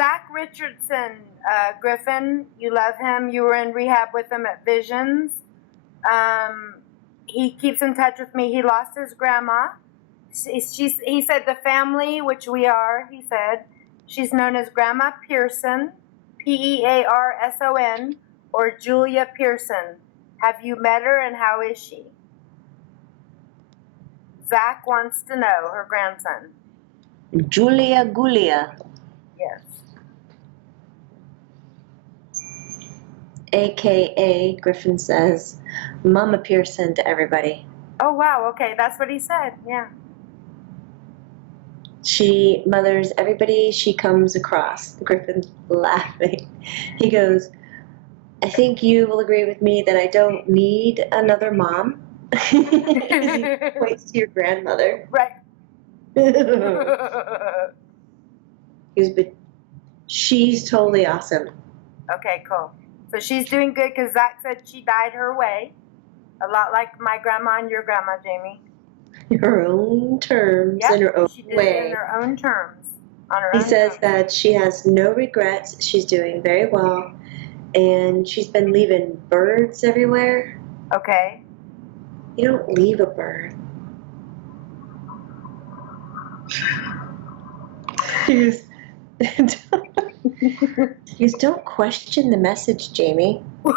Zach Richardson, Griffen, you love him. You were in rehab with him at Visions. He keeps in touch with me. He lost his grandma. He said the family, which we are, he said, she's known as Grandma Pearson, Pearson, or Julia Pearson. Have you met her and how is she? Zach wants to know, her grandson. Julia Gulia. Yes. AKA, Griffin says, Mama Pearson to everybody. Oh, wow. Okay, that's what he said. Yeah. She mothers everybody she comes across. Griffin's laughing. He goes, I think you will agree with me that I don't need another mom. He points to your grandmother. Right. He goes, but she's totally awesome. Okay, cool. So she's doing good because Zach said she died her way. A lot like my grandma and your grandma, Jamie. Her own terms, Yep, in her own she did way. it in her own terms. On her He own says terms. that she has no regrets. She's doing very well. And she's been leaving birds everywhere. Okay. You don't leave a bird. He goes, don't question the message, Jamie. When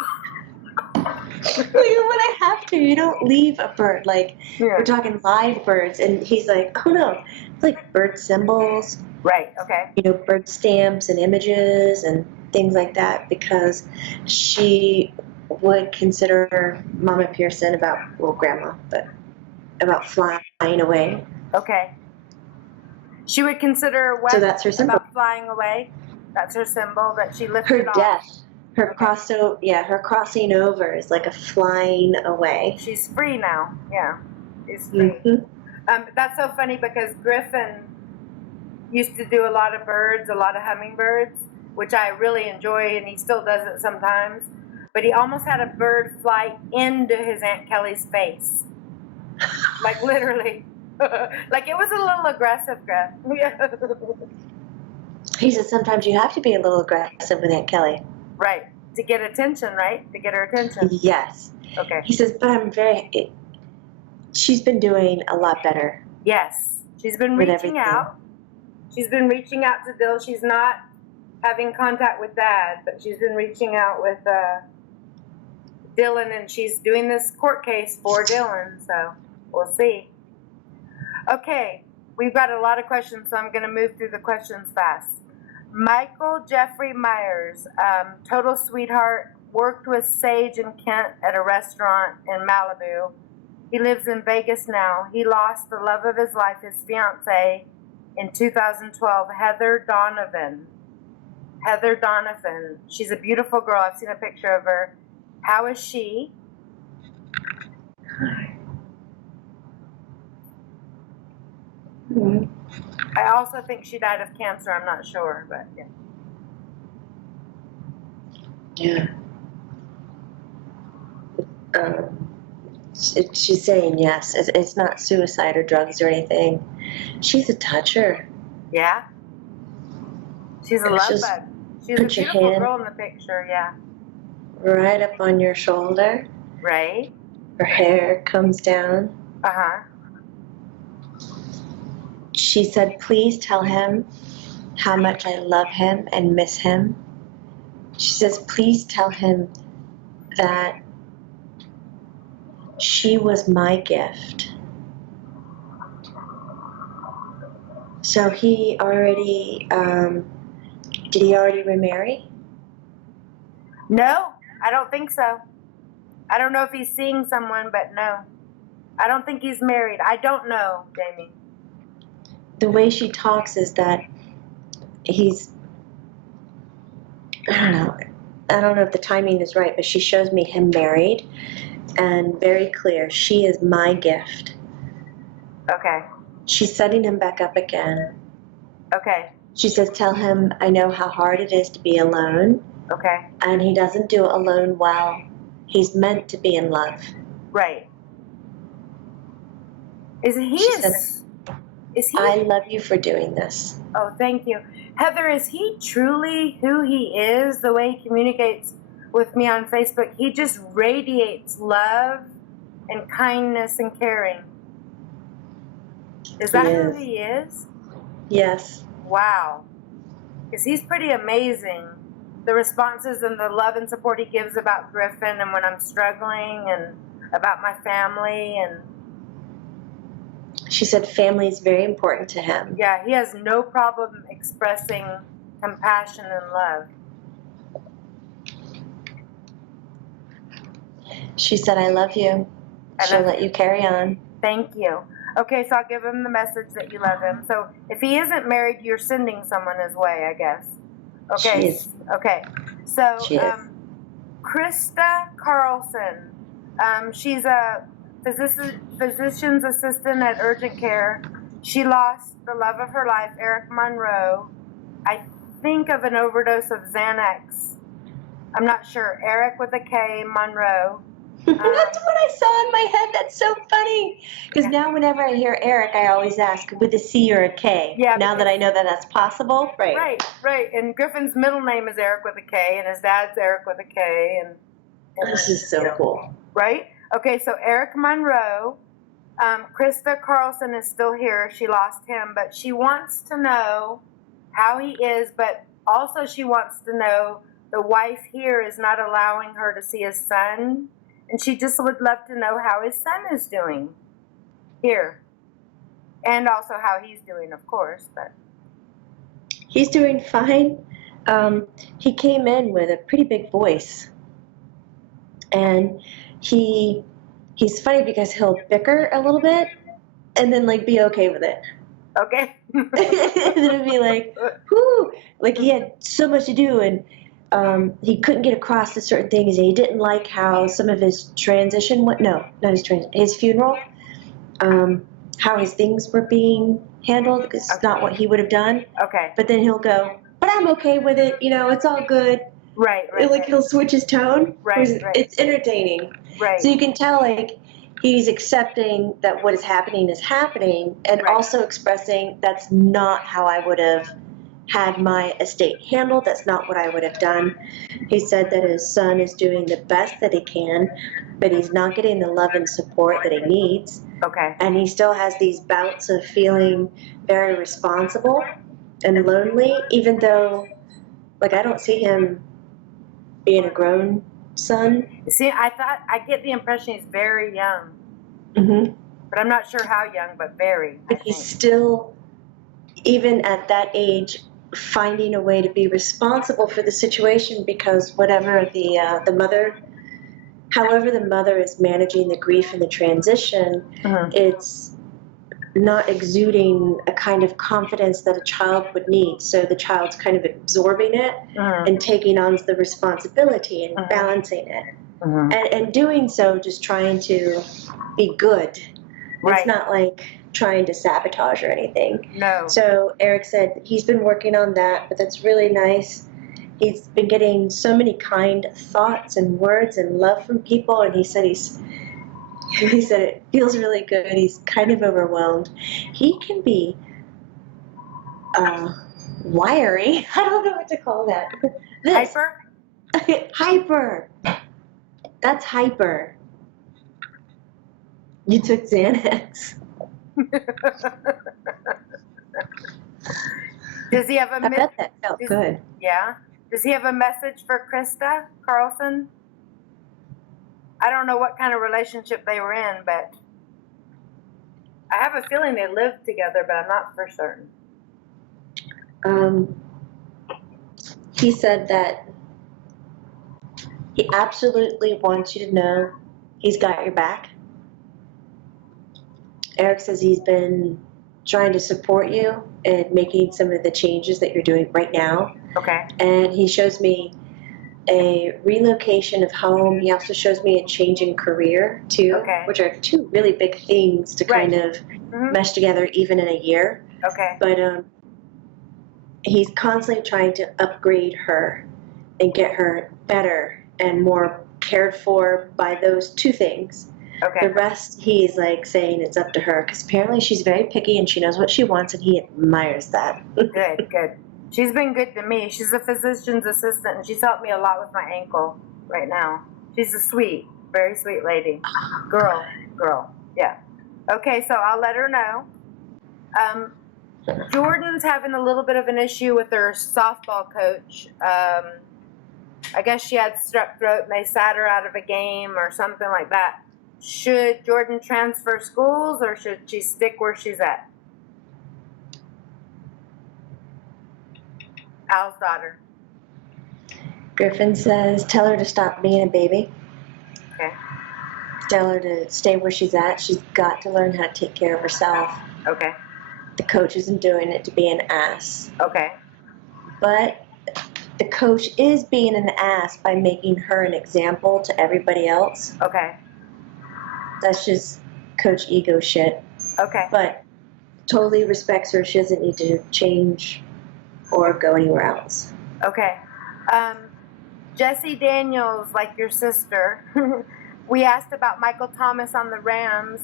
I have to, you don't leave a bird. Like, Yeah. we're talking live birds. And he's like, oh no, it's like bird symbols. Right, okay. You know, bird stamps and images and things like that, because she would consider Mama Pearson Grandma, but about flying away. Okay. She would consider what? So that's her symbol. About flying away? That's her symbol that she lifted Her off. death. Her crossing over is like a flying away. She's free now. Yeah. She's free. Mm-hmm. That's so funny because Griffin used to do a lot of birds, a lot of hummingbirds, which I really enjoy, and he still does it sometimes. But he almost had a bird fly into his Aunt Kelly's face. Like literally. Like it was a little aggressive, Griff. He said sometimes you have to be a little aggressive with Aunt Kelly. Right. To get attention, right? To get her attention. Yes. Okay. He says, but she's been doing a lot better. Yes. She's been reaching out. She's been reaching out to Dill. She's not having contact with Dad, but she's been reaching out with Dylan, and she's doing this court case for Dylan, so we'll see. Okay, we've got a lot of questions, so I'm going to move through the questions fast. Michael Jeffrey Meyers, total sweetheart, worked with Sage and Kent at a restaurant in Malibu. He lives in Vegas now. He lost the love of his life, his fiancée, in 2012, Heather Donovan. Heather Donovan. She's a beautiful girl. I've seen a picture of her. How is she? Mm-hmm. I also think she died of cancer. I'm not sure, but yeah. Yeah. She's saying yes. It's not suicide or drugs or anything. She's a toucher. Yeah? She's a love bug. She's a beautiful girl in the picture, yeah. Right up on your shoulder. Right. Her hair comes down. Uh-huh. She said, please tell him how much I love him and miss him. She says, please tell him that she was my gift. So he already, did he already remarry? No, I don't think so. I don't know if he's seeing someone, but no. I don't think he's married. I don't know, Jamie. The way she talks is that he's, I don't know if the timing is right, but she shows me him married and very clear. She is my gift. Okay. She's setting him back up again. Okay. She says, tell him I know how hard it is to be alone. Okay. And he doesn't do alone well. He's meant to be in love. Right. Is he? I love you for doing this. Oh, thank you. Heather, is he truly who he is, the way he communicates with me on Facebook? He just radiates love and kindness and caring. Is that who he is? Yes. Wow. Because he's pretty amazing. The responses and the love and support he gives about Griffen and when I'm struggling and about my family. And she said family is very important to him. yeah, he has no problem expressing compassion and love. She said, I love you. She'll let you carry on. Thank you. Okay, so I'll give him the message that you love him. So if he isn't married, you're sending someone his way, I guess. Okay. She is. Okay. So She is. Krista Karlson. She's a physician's assistant at urgent care. She lost the love of her life, Eric Monroe. I think of an overdose of Xanax. I'm not sure. Eric with a K, Monroe. That's what I saw in my head. That's so funny. Because now whenever I hear Eric, I always ask with a C or a K. Yeah. Now that I know that that's possible. Right. Right. And Griffen's middle name is Eric with a K, and his dad's Eric with a K. And this is so cool. Right? Okay, so Eric Monroe, Krista Karlson is still here. She lost him, but she wants to know how he is, but also she wants to know the wife here is not allowing her to see his son. And she just would love to know how his son is doing here. And also how he's doing, of course. But he's doing fine. He came in with a pretty big voice. And he's funny because he'll bicker a little bit and then like be okay with it. Okay. And then it'd be like, whoo, like he had so much to do and he couldn't get across to certain things, and he didn't like how some of his transition went. No, not his transition. His funeral. How his things were being handled. It's not what he would have done. Okay. But then he'll go, but I'm okay with it. You know, it's all good. Right. Like he'll switch his tone. Right. It's entertaining. Right. So you can tell like he's accepting that what is happening, and also expressing that's not how I would have had my estate handled. That's not what I would have done. He said that his son is doing the best that he can, but he's not getting the love and support that he needs. Okay. And he still has these bouts of feeling very responsible and lonely, even though, like, I don't see him being a grown son. See, I get the impression he's very young. Mm-hmm. But I'm not sure how young, but very. But he's still, even at that age, finding a way to be responsible for the situation, because whatever the mother, however the mother is managing the grief and the transition, it's not exuding a kind of confidence that a child would need. So the child's kind of absorbing it and taking on the responsibility and balancing it. And doing so, just trying to be good. Right. It's not like trying to sabotage or anything. No. So Eric said he's been working on that, but that's really nice. He's been getting so many kind thoughts and words and love from people, and he said it feels really good. He's kind of overwhelmed. He can be wiry. I don't know what to call that. Hyper? Hyper. That's hyper. You took Xanax. Does he have a I bet that felt good. Yeah. Does he have a message for Krista Karlson? I don't know what kind of relationship they were in, but I have a feeling they lived together, but I'm not for certain. He said that he absolutely wants you to know he's got your back. Eric says he's been trying to support you and making some of the changes that you're doing right now. Okay. And he shows me a relocation of home. He also shows me a change in career, too, which are two really big things to kind of mesh together even in a year. Okay. But he's constantly trying to upgrade her and get her better and more cared for by those two things. Okay. The rest, he's like saying it's up to her because apparently she's very picky and she knows what she wants and he admires that. Good, good. She's been good to me. She's a physician's assistant and she's helped me a lot with my ankle right now. She's a sweet, very sweet lady. Girl. Yeah. Okay, so I'll let her know. Jordan's having a little bit of an issue with her softball coach. I guess she had strep throat and they sat her out of a game or something like that. Should Jordan transfer schools or should she stick where she's at? Al's daughter. Griffin says, tell her to stop being a baby. Okay. Tell her to stay where she's at. She's got to learn how to take care of herself. Okay. The coach isn't doing it to be an ass. Okay. But the coach is being an ass by making her an example to everybody else. Okay. That's just coach ego shit. Okay. But totally respects her. She doesn't need to change or go anywhere else. Okay. Jessy Daniels, like your sister, we asked about Michael Thomas on the Rams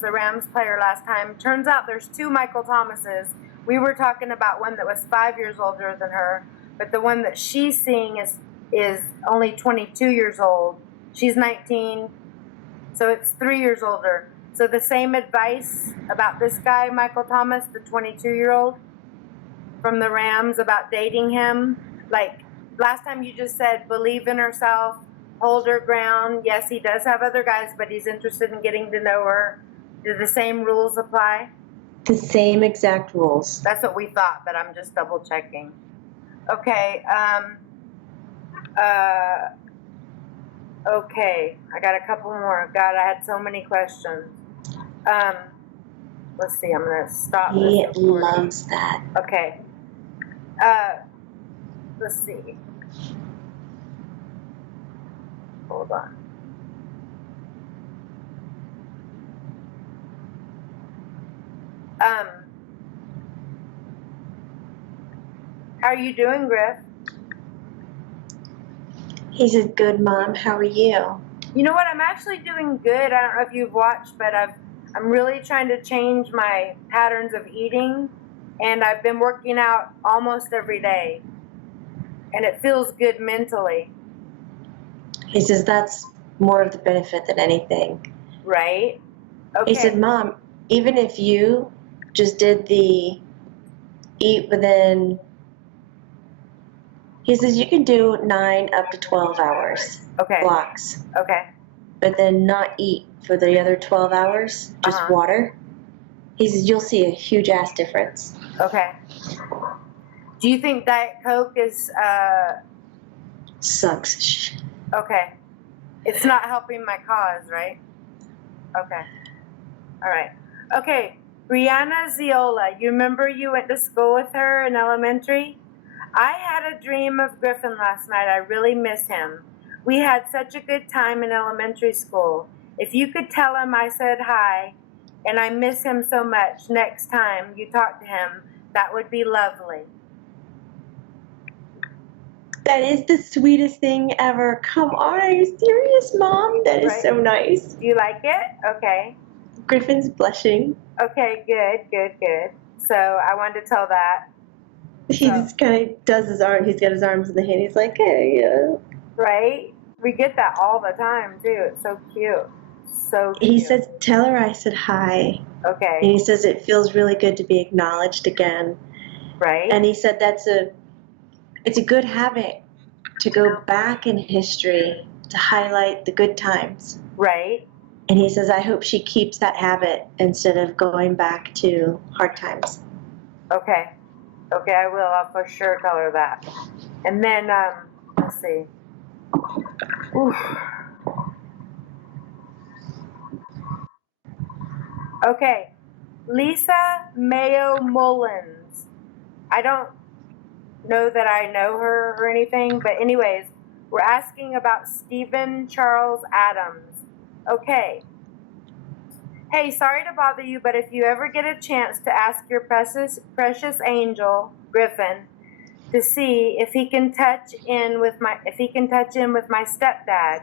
player last time. Turns out there's two Michael Thomases. We were talking about one that was 5 years older than her, but the one that she's seeing is only 22 years old. She's 19, so it's 3 years older. So the same advice about this guy, Michael Thomas, the 22-year-old from the Rams, about dating him. Like last time you just said, believe in herself, hold her ground. Yes, he does have other guys, but he's interested in getting to know her. Do the same rules apply? The same exact rules. That's what we thought, but I'm just double checking. Okay. Okay. I got a couple more. God, I had so many questions. Let's see. I'm gonna stop. He this recording. loves that. Okay. Let's see. Hold on. How are you doing, Griff? He said, good, Mom. How are you? You know what? I'm actually doing good. I don't know if you've watched, but I'm really trying to change my patterns of eating, and I've been working out almost every day, and it feels good mentally. He says that's more of the benefit than anything. Right? Okay. He said, Mom, even if you just did the eat within, he says you can do 9 up to 12 hours Okay. blocks, Okay. but then not eat for the other 12 hours, just water. He says you'll see a huge ass difference. Okay. Do you think Diet Coke is, Sucks. okay. It's not helping my cause, right? Okay. All right. Okay. Brianna Zeola, you remember you went to school with her in elementary? I had a dream of Griffen last night. I really miss him. We had such a good time in elementary school. If you could tell him I said hi, and I miss him so much next time you talk to him, that would be lovely. That is the sweetest thing ever. Come on, are you serious, Mom? That is Right. so nice. Do you like it? Okay. Griffin's blushing. Okay, good. So I wanted to tell that. He just kind of does his arm. He's got his arms in the hand. He's like, hey, yeah. Right? We get that all the time, too. It's so cute. So cute. He says, tell her I said hi. Okay. And he says it feels really good to be acknowledged again. Right? And he said it's a good habit to go back in history to highlight the good times. Right? And he says, I hope she keeps that habit instead of going back to hard times. Okay. Okay, I will. I'll for sure tell her that. And then, let's see. Oof. Okay. Lisa Mayo Maulins. I don't know that I know her or anything, but anyways, we're asking about Stephen Charles Adams. Okay. Hey, sorry to bother you, but if you ever get a chance to ask your precious angel, Griffen, to see if he can touch in with my stepdad.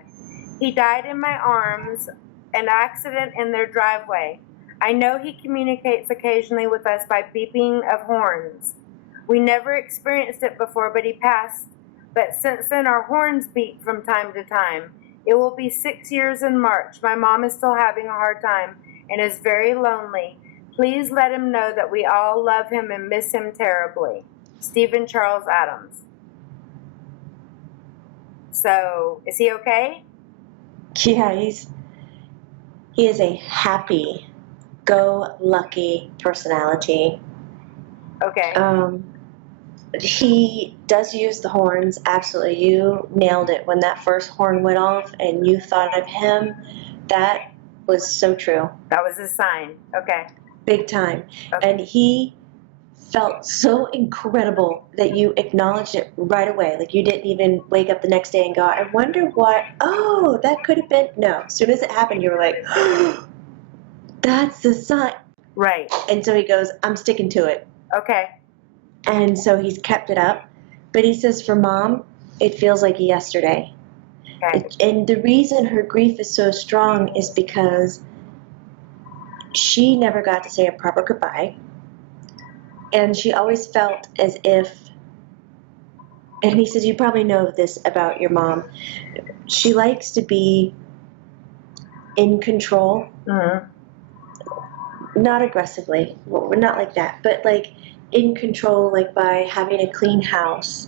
He died in my arms an accident in their driveway. I know he communicates occasionally with us by beeping of horns. We never experienced it before, but he passed. But since then, our horns beep from time to time. It will be 6 years in March. My mom is still having a hard time and is very lonely. Please let him know that we all love him and miss him terribly. Stephen Charles Adams. So, is he okay? Yeah, he is a happy-go-lucky personality. Okay. He does use the horns, absolutely. You nailed it. When that first horn went off and you thought of him, that was so true. That was a sign. Okay. Big time. Okay. And he felt so incredible that you acknowledged it right away. Like you didn't even wake up the next day and go, I wonder what, oh, that could have been. No, as soon as it happened, you were like, oh, that's the sign. Right. And so he goes, I'm sticking to it. Okay. And so he's kept it up. But he says for Mom, it feels like yesterday. Okay. And the reason her grief is so strong is because she never got to say a proper goodbye. And she always felt as if, and he says, you probably know this about your mom, she likes to be in control. Mm-hmm. Not aggressively, we're not like that, but like in control, like by having a clean house,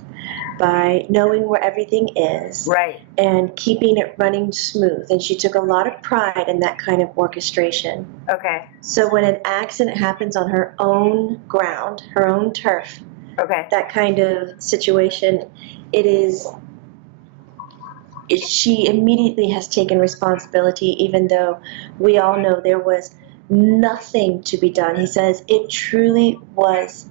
by knowing where everything is, Right. and keeping it running smooth. And she took a lot of pride in that kind of orchestration. Okay. So when an accident happens on her own ground, her own turf, Okay. that kind of situation, she immediately has taken responsibility, even though we all know there was nothing to be done. He says it truly was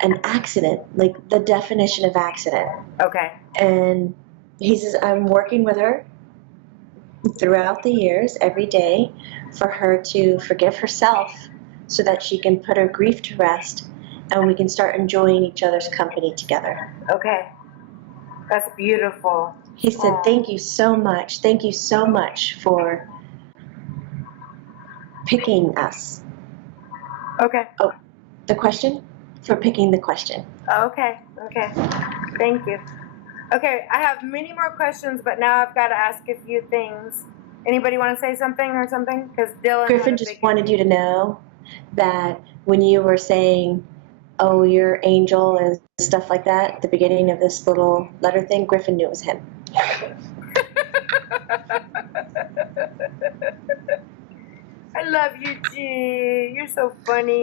an accident, like the definition of accident. Okay. And he says, I'm working with her throughout the years, every day, for her to forgive herself so that she can put her grief to rest and we can start enjoying each other's company together. Okay. That's beautiful. He said, thank you so much. Thank you so much for picking us. Okay. Oh, the question? For picking the question. Okay. Okay. Thank you. Okay, I have many more questions, but now I've got to ask a few things. Anybody want to say something or something? Because Dylan. Griffin just wanted you to know that when you were saying, oh, your angel and stuff like that at the beginning of this little letter thing, Griffin knew it was him. I love you, G. You're so funny.